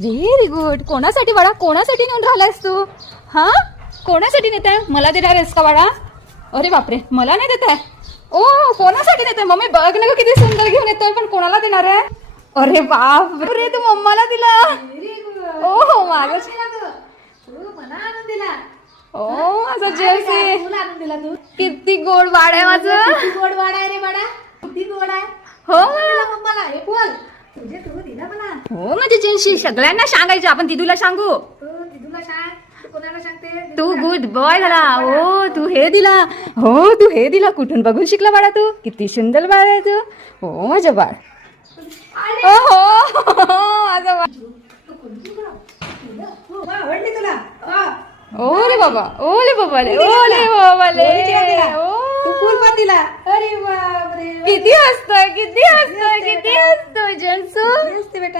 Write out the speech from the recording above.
Very good. कोणासाठी बाळा, कोणासाठी नेऊन राहिलायस तू? हा, कोणासाठी नेत आहे? मला देणार आहेस का बाळा? अरे बापरे, मला नाही देत आहे. ओ, कोणासाठी नेत आहे? मम्मी बघ ना किती सुंदर घेऊन येतोय, पण कोणाला देणार आहे? अरे बाप रे, तू मम्माला दिला. ओ हो, माझं ओ माझा जेसी. किती गोड बाळ आहे माझं. गोड वाडा आहे रे बाळा, किती गोड आहे. हो मम्माला हे बोल, तुझे तू दिला मला. हो माझी जेन्सी, सगळ्यांना सांगायचं. आपण दिदूला सांगू. तू दिदूला सांग, तू कोणाला सांगते? तू गुड बॉय झाला. हो तू हे दिला. हो तू हे दिला. कुठून बघून शिकला बाळा तू? किती सुंदर बाळ आहे तू. हो माझं बाळ. हो हो माझं बाळ. आवडली तुला? ओले बाबा, ओले बाबाले, ओले बाबाले. तू फुल पण दिला. अरे बापरे, किती हसतोय, किती हसतोय, किती हसतोय जेन्सू. असते बेटा